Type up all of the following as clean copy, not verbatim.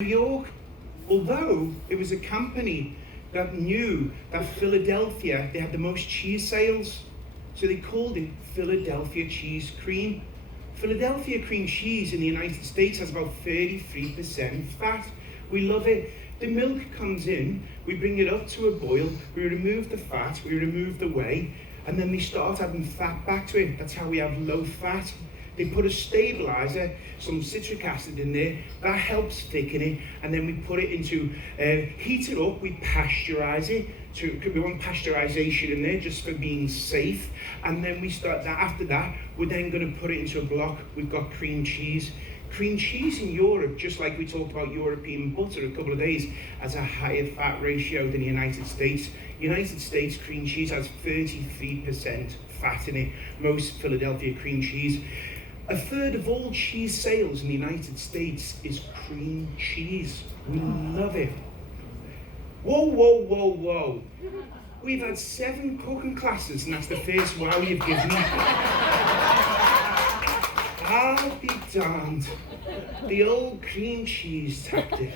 New York, although it was a company that knew that Philadelphia, they had the most cheese sales, so they called it Philadelphia cheese cream. Philadelphia cream cheese in the United States has about 33% fat. We love it. The milk comes in, we bring it up to a boil, we remove the fat, we remove the whey, and then we start adding fat back to it. That's how we have low fat. They put a stabilizer, some citric acid in there, that helps thicken it, and then we put it into, heat it up, we pasteurize it, we want pasteurization in there just for being safe, and then we start that. After that, we're then going to put it into a block. We've got cream cheese. Cream cheese in Europe, just like we talked about European butter a couple of days, has a higher fat ratio than the United States. United States cream cheese has 33% fat in it, most Philadelphia cream cheese. A third of all cheese sales in the United States is cream cheese. We love it. Whoa, whoa, whoa, whoa. We've had 7 cooking classes, and that's the first wow you've given me. I'll be darned. The old cream cheese tactic.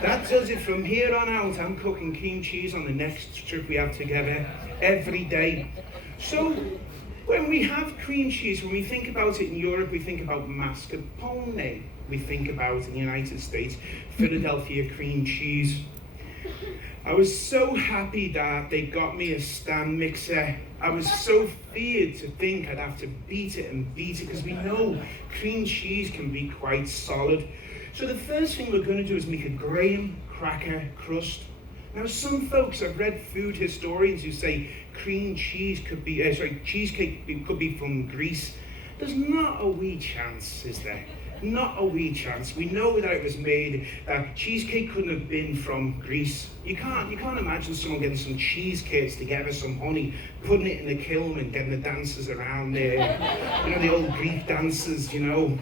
That does it from here on out. I'm cooking cream cheese on the next trip we have together every day. So, when we have cream cheese, when we think about it in Europe, we think about mascarpone. We think about, in the United States, Philadelphia cream cheese. I was so happy that they got me a stand mixer. I was so feared to think I'd have to beat it, because we know cream cheese can be quite solid. So the first thing we're going to do is make a graham cracker crust. Now, some folks, I've read food historians who say cream cheese could be, cheesecake could be from Greece. There's not a wee chance, is there? Not a wee chance. We know that it was made, cheesecake couldn't have been from Greece. You can't imagine someone getting some cheesecakes together, some honey, putting it in the kiln and getting the dancers around there. You know, the old Greek dancers, you know.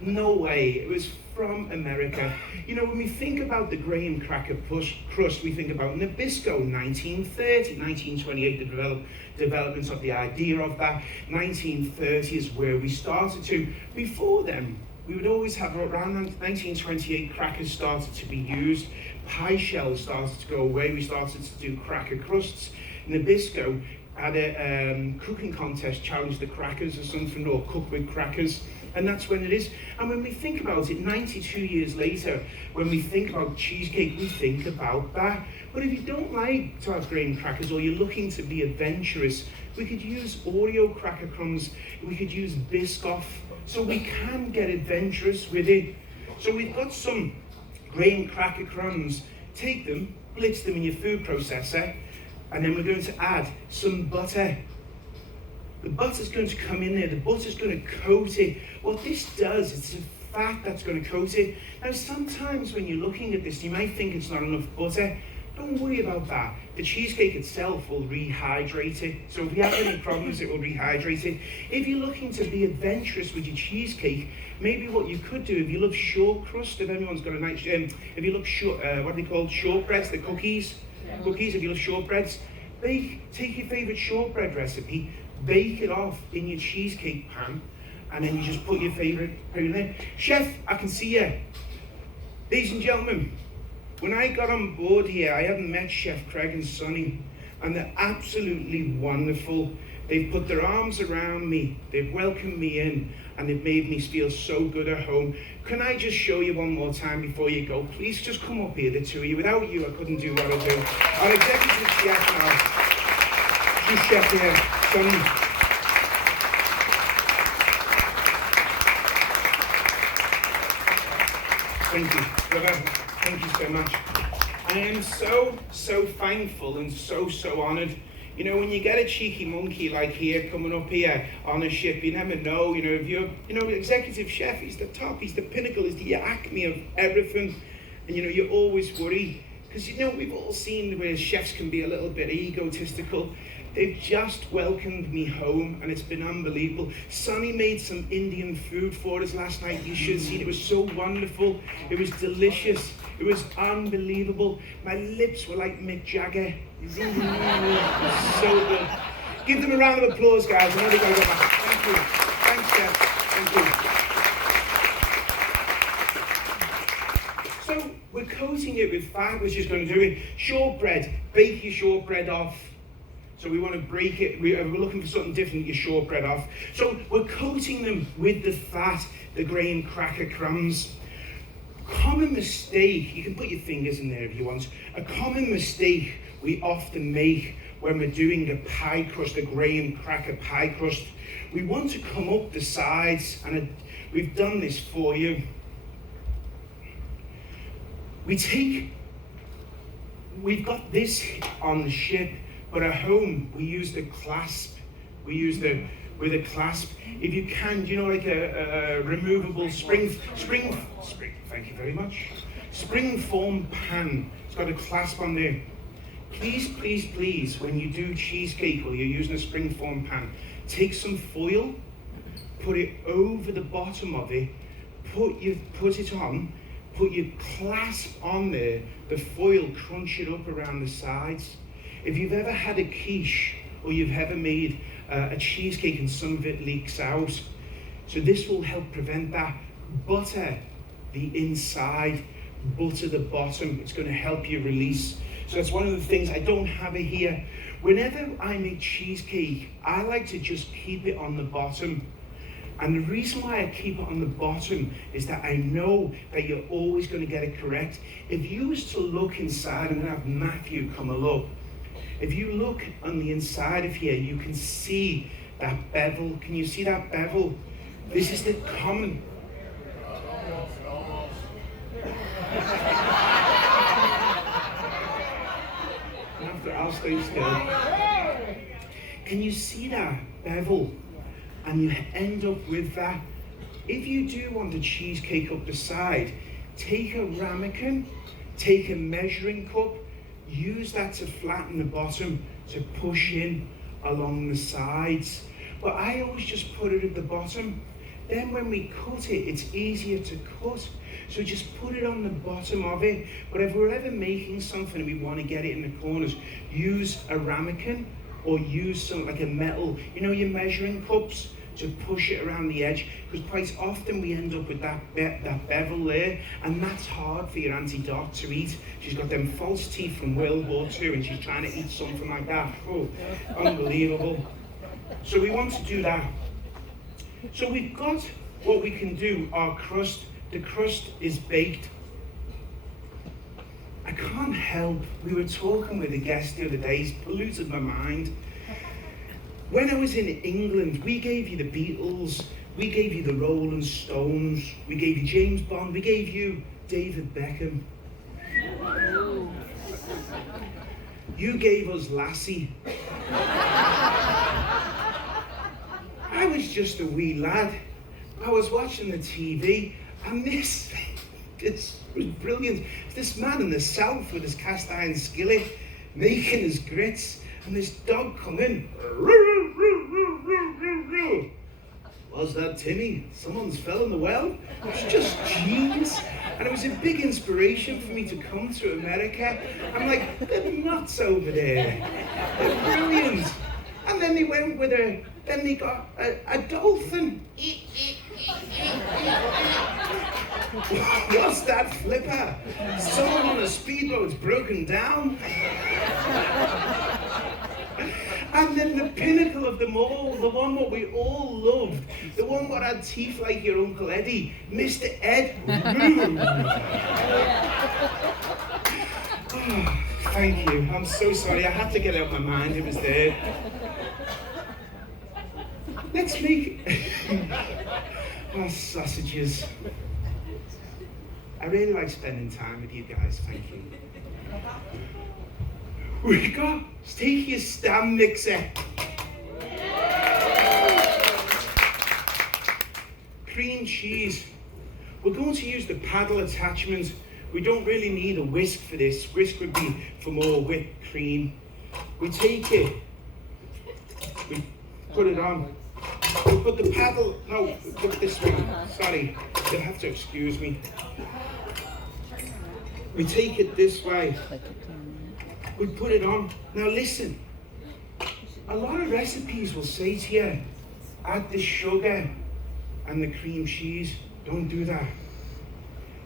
No way. It was from America. You know, when we think about the graham cracker crust, we think about Nabisco, 1930, 1928, the development of the idea of that. 1930 is where we started to. Before then, we would always have, around 1928, crackers started to be used. Pie shells started to go away. We started to do cracker crusts. Nabisco had a cooking contest, challenged the crackers or something, or cook with crackers. And that's when it is. And when we think about it, 92 years later, when we think about cheesecake, we think about that. But if you don't like to have graham crackers, or you're looking to be adventurous, we could use Oreo cracker crumbs, we could use Biscoff, so we can get adventurous with it. So we've got some graham cracker crumbs. Take them, blitz them in your food processor, and then we're going to add some butter. The butter's going to come in there, the butter's going to coat it. What this does, it's a fat that's going to coat it. Now, sometimes when you're looking at this, you might think it's not enough butter. Don't worry about that. The cheesecake itself will rehydrate it. So if you have any problems, it will rehydrate it. If you're looking to be adventurous with your cheesecake, maybe what you could do, if you love short crust, if anyone's got a nice, if you love short, what are they called, shortbreads, the cookies. Yeah. Cookies, if you love shortbreads, take your favorite shortbread recipe, bake it off in your cheesecake pan, and then you just put your favorite in there. Chef, I can see you. Ladies and gentlemen, when I got on board here, I hadn't met Chef Craig and Sonny, and they're absolutely wonderful. They've put their arms around me, they've welcomed me in, and they've made me feel so good at home. Can I just show you one more time before you go? Please just come up here, the two of you. Without you, I couldn't do what I do. Our executive chef now, chief chef here, Sonny. Thank you, brother. Thank you so much. I am so thankful and so honored. You know, when you get a cheeky monkey like here coming up here on a ship, you never know. You know, if you're, executive chef, he's the top, he's the pinnacle, he's the acme of everything. And you always worry, because we've all seen where chefs can be a little bit egotistical. They've just welcomed me home, and it's been unbelievable. Sonny made some Indian food for us last night. You should have seen it. It was so wonderful. It was delicious. It was unbelievable. My lips were like Mick Jagger. It was so good. Give them a round of applause, guys. I know they're going to go back. Thank you. Thanks, Chef. Thank you. we're coating it with fat, which is going to do it. Shortbread, bake your shortbread off. So we want to break it, we're looking for something different, your shortbread off. So we're coating them with the fat, the graham cracker crumbs. Common mistake, you can put your fingers in there if you want, a common mistake we often make when we're doing a pie crust, a graham cracker pie crust, we want to come up the sides, and we've done this for you. We've got this on the ship, but at home we use the clasp. We use with a clasp. If you can, you know, like a removable spring, thank you very much. Spring form pan. It's got a clasp on there. Please, please, please, when you do cheesecake or you're using a spring form pan, take some foil, put it over the bottom of it, put it on, put your clasp on there, the foil, crunch it up around the sides. If you've ever had a quiche or you've ever made a cheesecake and some of it leaks out, so this will help prevent that. Butter the inside, butter the bottom. It's going to help you release. So that's one of the things. I don't have it here. Whenever I make cheesecake, I like to just keep it on the bottom. And the reason why I keep it on the bottom is that I know that you're always going to get it correct. If you was to look inside, I'm going to have Matthew come up. If you look on the inside of here, you can see that bevel. Can you see that bevel? This is the common. I'll stay still. Can you see that bevel? And you end up with that. If you do want a cheesecake up the side, take a ramekin, take a measuring cup, use that to flatten the bottom, to push in along the sides. But I always just put it at the bottom. Then when we cut it, it's easier to cut. So just put it on the bottom of it. But if we're ever making something and we want to get it in the corners, use a ramekin or use something like a metal, you know, your measuring cups, to push it around the edge, because quite often we end up with that bevel there, and that's hard for your Auntie Dot to eat. She's got them false teeth from World War II, and she's trying to eat something like that. Oh, unbelievable. So we want to do that. So we've got what we can do, our crust. The crust is baked. I can't help, we were talking with a guest the other day, he's polluted my mind. When I was in England, we gave you the Beatles, we gave you the Rolling Stones, we gave you James Bond, we gave you David Beckham. You gave us Lassie. I was just a wee lad. I was watching the TV, and this was brilliant. This man in the south with his cast iron skillet, making his grits, and this dog come in. Was that Timmy? Someone's fell in the well? It was just genius. And it was a big inspiration for me to come to America. I'm like, they're nuts over there. They're brilliant. And then they went with then they got a dolphin. What's that flipper? Someone on a speedboat's broken down. And then the pinnacle of them all, the one what we all loved, the one what had teeth like your Uncle Eddie, Mr. Ed. Oh, thank you. I'm so sorry. I had to get out my mind. It was there. Let's make sausages. I really like spending time with you guys. Thank you. We got take your stand mixer. Cream cheese. We're going to use the paddle attachment. We don't really need a whisk for this. Whisk would be for more whipped cream. We take it. We put it on. We put the paddle. No, put it this way. Sorry, you'll have to excuse me. We take it this way. We put it on. Now listen, a lot of recipes will say to you, add the sugar and the cream cheese. Don't do that.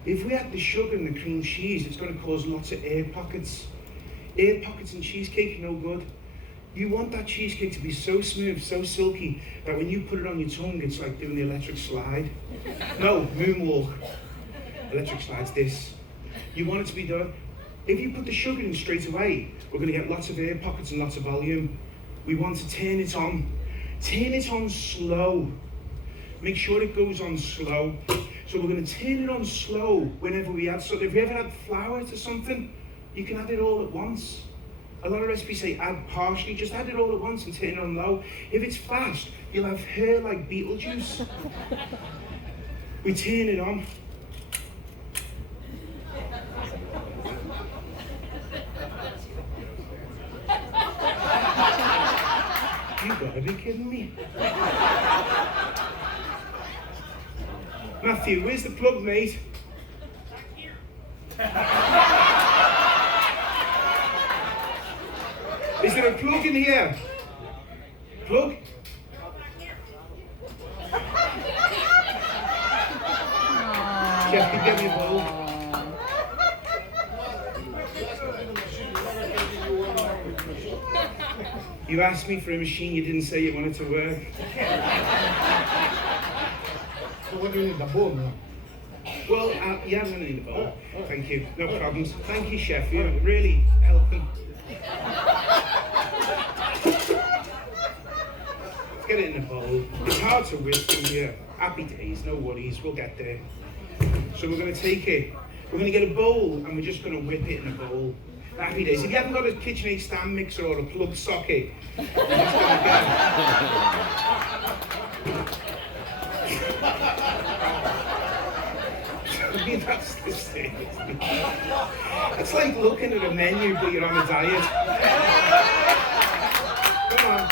If we add the sugar and the cream cheese, it's going to cause lots of air pockets. Air pockets in cheesecake are no good. You want that cheesecake to be so smooth, so silky, that when you put it on your tongue, it's like doing the electric slide. No, moonwalk. Electric slide's this. You want it to be done. If you put the sugar in straight away, we're going to get lots of air pockets and lots of volume. We want to turn it on. Turn it on slow. Make sure it goes on slow. So we're going to turn it on slow whenever we add something. If you ever add flour to something, you can add it all at once. A lot of recipes say add partially, just add it all at once and turn it on low. If it's fast, you'll have hair like Beetlejuice. We turn it on. You gotta be kidding me. Matthew, where's the plug, mate? Back here. Is there a plug in here? Plug? Chef, can you get me a bowl? You asked me for a machine, you didn't say you wanted to work. So what do you need, the bowl now? Well, yeah, I'm gonna need a bowl. Thank you, no problems. Thank you, chef, you're really helping. Get it in a bowl. It's hard to whisk in here. Happy days, no worries, we'll get there. So we're gonna take it, we're gonna get a bowl and we're just gonna whip it in a bowl. Happy days. If you haven't got a KitchenAid stand mixer or a plug socket, you're just gonna get I mean, that's the same. It's like looking at a menu but you're on a diet. Come on.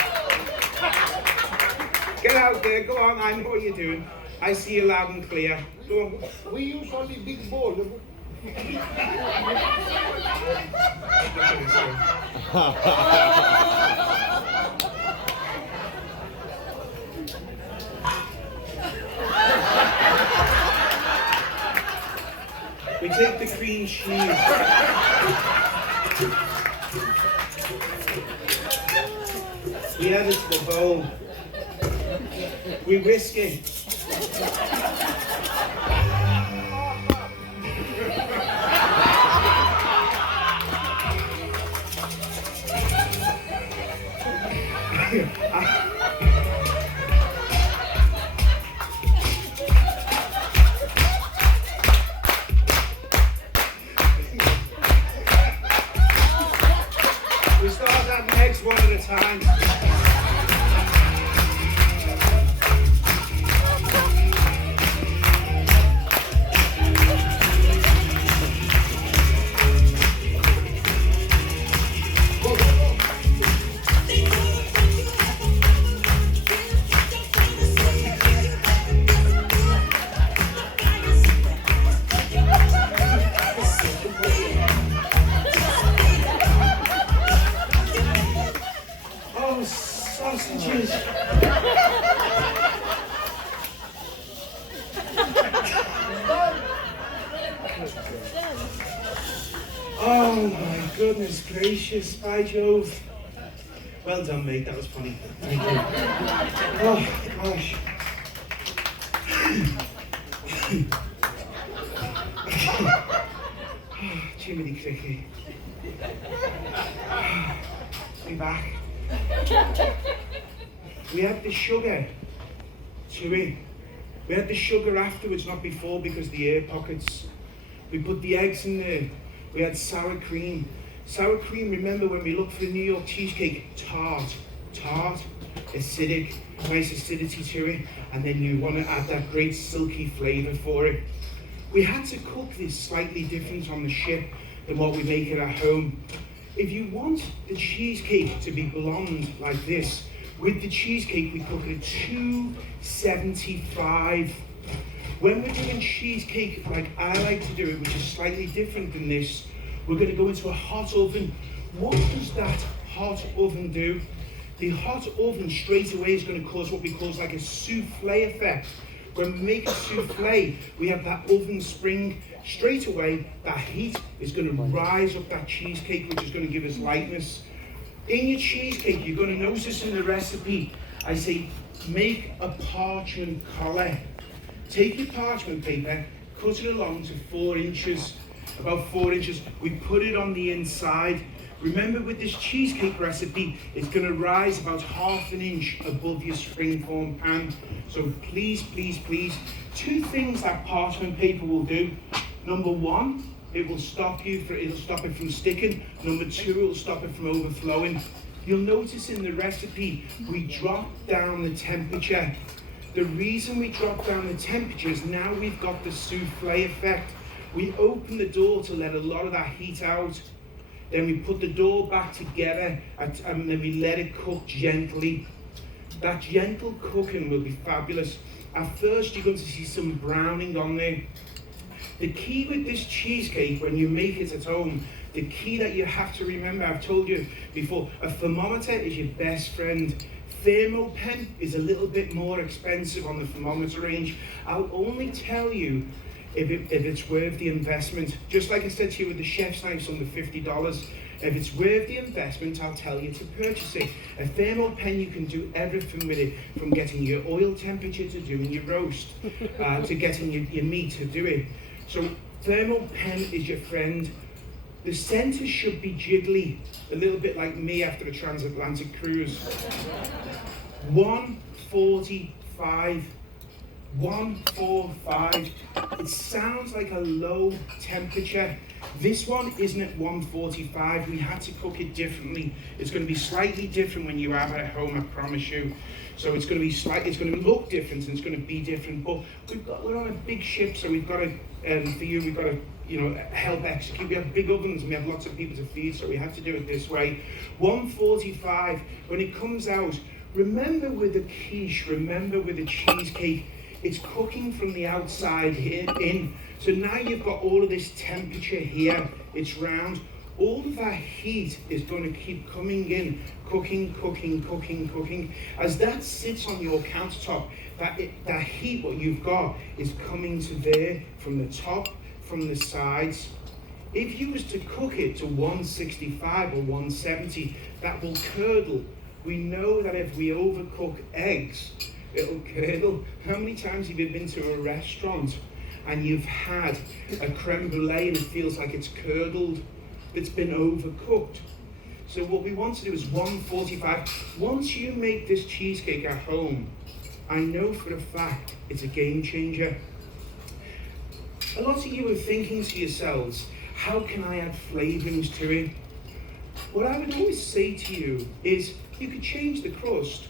Get out there, go on, I know what you're doing. I see you loud and clear. Go on. We use only big bowl. We take the cream cheese. We add it to the bowl. We whisk it. We start adding eggs one at a time. Oh, sausages. Oh my goodness gracious, by Jove. Well done, mate, that was funny. Thank you. Oh gosh. Jiminy Cricket. Be back. We had the sugar to it. We had the sugar afterwards, not before, because the air pockets. We put the eggs in there. We had sour cream. Sour cream, remember when we looked for the New York cheesecake, tart, acidic, nice acidity to it, and then you want to add that great silky flavour for it. We had to cook this slightly different on the ship than what we make it at home. If you want the cheesecake to be blonde like this, with the cheesecake we cook it at 275. When we're doing cheesecake like I like to do it, which is slightly different than this, we're going to go into a hot oven. What does that hot oven do? The hot oven straight away is going to cause what we call like a souffle effect. When we make a souffle, we have that oven spring straight away, that heat is going to rise up that cheesecake, which is going to give us lightness. In your cheesecake, you're going to notice in the recipe, I say, make a parchment collar. Take your parchment paper, cut it along to 4 inches, about 4 inches. We put it on the inside. Remember, with this cheesecake recipe, it's going to rise about ½ an inch above your springform pan. So please, please, please, 2 things that parchment paper will do. Number 1, it'll stop it from sticking. Number 2, it'll stop it from overflowing. You'll notice in the recipe, we drop down the temperature. The reason we drop down the temperature is now we've got the souffle effect. We open the door to let a lot of that heat out. Then we put the door back together and then we let it cook gently. That gentle cooking will be fabulous. At first, you're going to see some browning on there. The key with this cheesecake, when you make it at home, the key that you have to remember, I've told you before, a thermometer is your best friend. Thermopen is a little bit more expensive on the thermometer range. I'll only tell you if it's worth the investment. Just like I said to you with the chef's knives under $50, if it's worth the investment, I'll tell you to purchase it. A thermopen, you can do everything with it, from getting your oil temperature to doing your roast, to getting your meat to do it. So thermopen is your friend. The center should be jiggly, a little bit like me after the Transatlantic cruise. 145. 145. It sounds like a low temperature. This one isn't at 145. We had to cook it differently. It's going to be slightly different when you have it at home, I promise you. So it's going to be it's going to look different and it's going to be different. But we're on a big ship, so we've got to, for you, we've got to, help execute. We have big ovens and we have lots of people to feed, so we have to do it this way. 145. When it comes out, remember with the quiche, remember with the cheesecake, it's cooking from the outside here in. So now you've got all of this temperature here, it's round. All of that heat is going to keep coming in, cooking, cooking, cooking, cooking. As that sits on your countertop, that heat, what you've got, is coming to there from the top, from the sides. If you was to cook it to 165 or 170, that will curdle. We know that if we overcook eggs, it'll curdle. How many times have you been to a restaurant and you've had a creme brulee and it feels like it's curdled? It's been overcooked. So what we want to do is 145. Once you make this cheesecake at home, I know for a fact it's a game changer. A lot of you are thinking to yourselves, how can I add flavorings to it? What I would always say to you is, you could change the crust,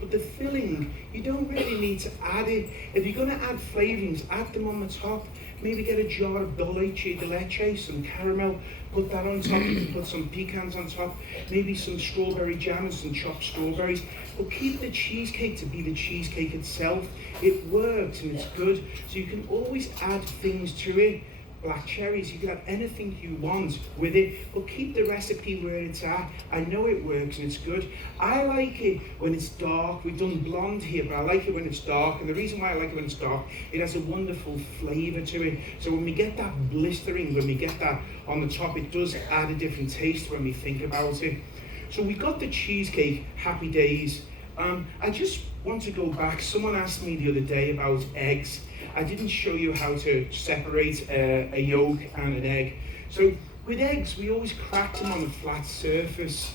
but the filling, you don't really need to add it. If you're going to add flavorings, add them on the top. Maybe get a jar of dulce de leche, some caramel, put that on top. You can put some pecans on top, maybe some strawberry jam and some chopped strawberries. But keep the cheesecake to be the cheesecake itself. It works and it's good. So you can always add things to it. Black cherries, you can add anything you want with it, but keep the recipe where it's at. I know it works and it's good. I like it when it's dark. We've done blonde here, but I like it when it's dark. And the reason why I like it when it's dark, it has a wonderful flavor to it. So when we get that blistering, when we get that on the top, it does add a different taste when we think about it. So we got the cheesecake, happy days. I just want to go back. Someone asked me the other day about eggs. I didn't show you how to separate a yolk and an egg. So with eggs, we always crack them on a flat surface.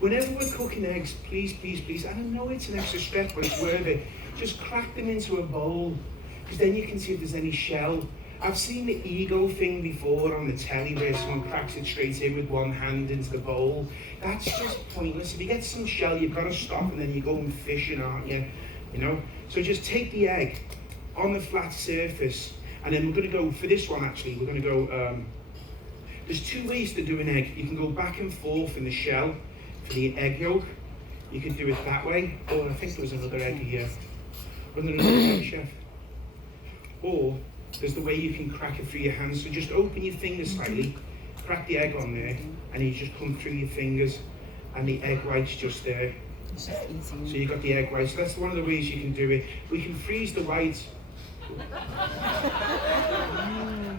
Whenever we're cooking eggs, please, please, please, and I know it's an extra step, but it's worth it, just crack them into a bowl, because then you can see if there's any shell. I've seen the ego thing before on the telly where someone cracks it straight in with one hand into the bowl. That's just pointless. If you get some shell, you've got to stop and then you go and fishing, aren't you? So just take the egg on the flat surface, and then we're going to go, for this one actually, we're going to go, there's 2 ways to do an egg. You can go back and forth in the shell for the egg yolk. You can do it that way, or I think there was another egg here. Wasn't there another egg, chef? Or there's the way you can crack it through your hands. So just open your fingers slightly, crack the egg on there, and you just come through your fingers, and the egg white's just there. It's just easy. So you've got the egg whites. So that's one of the ways you can do it. We can freeze the whites.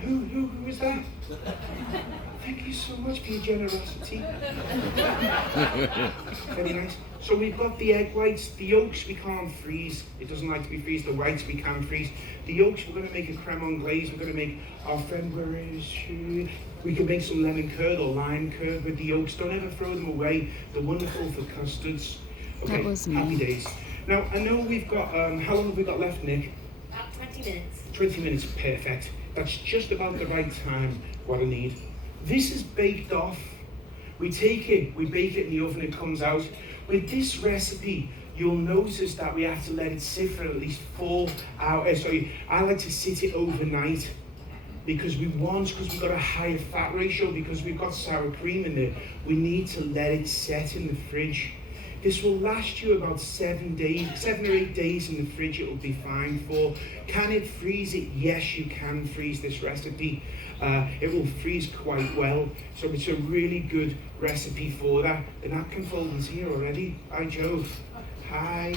Who is that? Thank you so much for your generosity. Very nice. So we've got the egg whites, the yolks we can't freeze. It doesn't like to be freezed. The whites we can freeze. The yolks we're going to make a creme anglaise. We're going to make our friend we can make some lemon curd or lime curd with the yolks. Don't ever throw them away. They're wonderful for custards. Okay, That was happy me. days. Now I know we've got. How long have we got left, Nick? About 20 minutes. 20 minutes, perfect. That's just about the right time, what I need. This is baked off. We take it, we bake it in the oven, it comes out. With this recipe, you'll notice that we have to let it sit for at least 4 hours. I like to sit it overnight because we've got a higher fat ratio, because we've got sour cream in there. We need to let it set in the fridge. This will last you about 7 or 8 days in the fridge. It will be fine for. Can it freeze it? Yes, you can freeze this recipe. It will freeze quite well. So it's a really good recipe for that. The napkin folding's here already. Hi, Joe. Hi.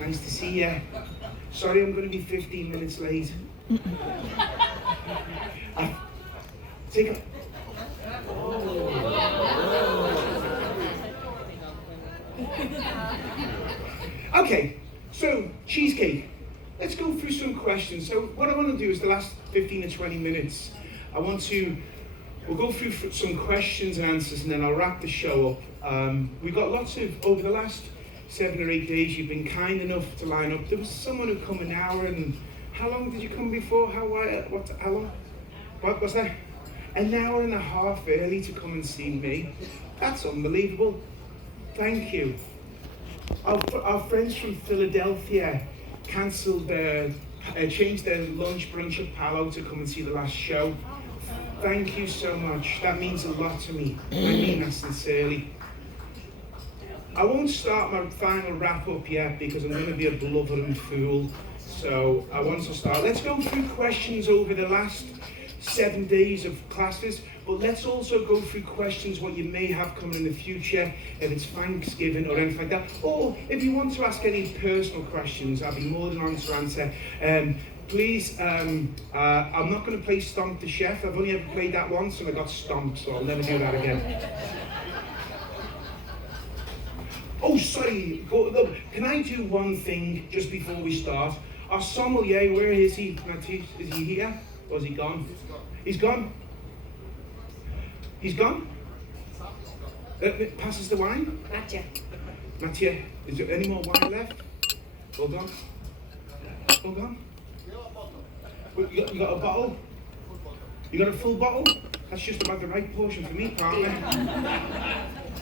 Nice to see you. Sorry, I'm going to be 15 minutes late. Take a... Okay, so cheesecake. Let's go through some questions. So what I want to do is the last 15 or 20 minutes, we'll go through some questions and answers, and then I'll wrap the show up. We've got lots of, over the last 7 or 8 days, you've been kind enough to line up. There was someone who come an hour, and how long did you come before? How long? What was that? An hour and a half early to come and see me. That's unbelievable. Thank you. Our friends from Philadelphia changed their lunch brunch at Palo to come and see the last show. Thank you so much. That means a lot to me. I mean that sincerely. I won't start my final wrap up yet because I'm going to be a blubbering fool. So I want to start. Let's go through questions over the last 7 days of classes, but let's also go through questions what you may have coming in the future, if it's Thanksgiving or anything like that, or if you want to ask any personal questions, I'll be more than honest to answer. Please, I'm not going to play Stomp the Chef. I've only ever played that once and I got stomped, so I'll never do that again. Oh, sorry, can I do one thing just before we start? Our sommelier, where is he? Is he here? Or is he gone? He's gone. He's gone? Passes the wine? Mathieu, is there any more wine left? Hold on. Hold on. You got a bottle? You got a full bottle? That's just about the right portion for me, partner.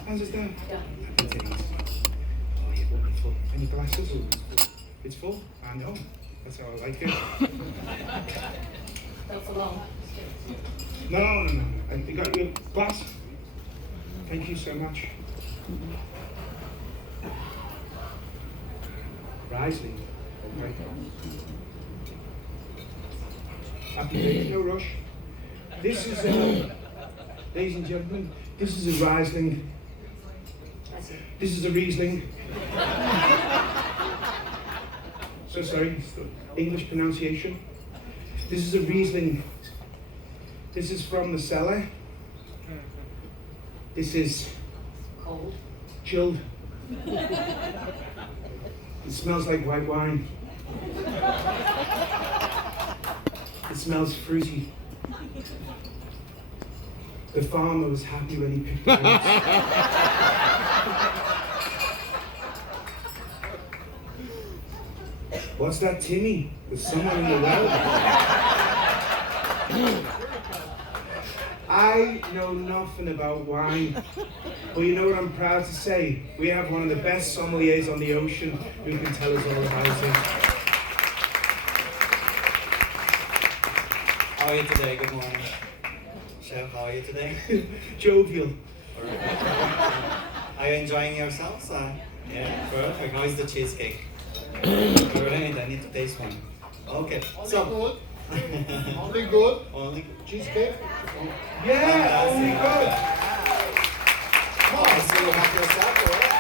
How's it down? Oh, yeah, wonderful. Any glasses? It's full? I know. That's how I like it. That's a long. No. You got your glass? Thank you so much. Riesling. Okay. Happy days, no rush. This is, ladies and gentlemen, this is a Riesling. This is a Riesling. So sorry, it's the English pronunciation. This is a Riesling. This is from the cellar. This is Cold. chilled. It smells like white wine. It smells fruity. The farmer was happy when he picked it out. What's that, Timmy? There's someone in the well. I know nothing about wine, but you know what I'm proud to say? We have one of the best sommeliers on the ocean who can tell us all about it. How are you today? Good morning. Chef, how are you today? Jovial. Are you enjoying yourselves? Yeah, perfect. How is the cheesecake? Brilliant, I need to taste one. Okay, so... Good. Only good. Only Cheesecake. Yeah, oh my God. Oh, so you have yourself, right?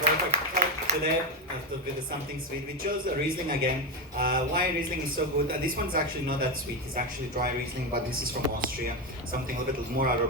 Perfect. today with something sweet. We chose a Riesling again. Why Riesling is so good? This one's actually not that sweet. It's actually dry Riesling, but this is from Austria. Something a little bit more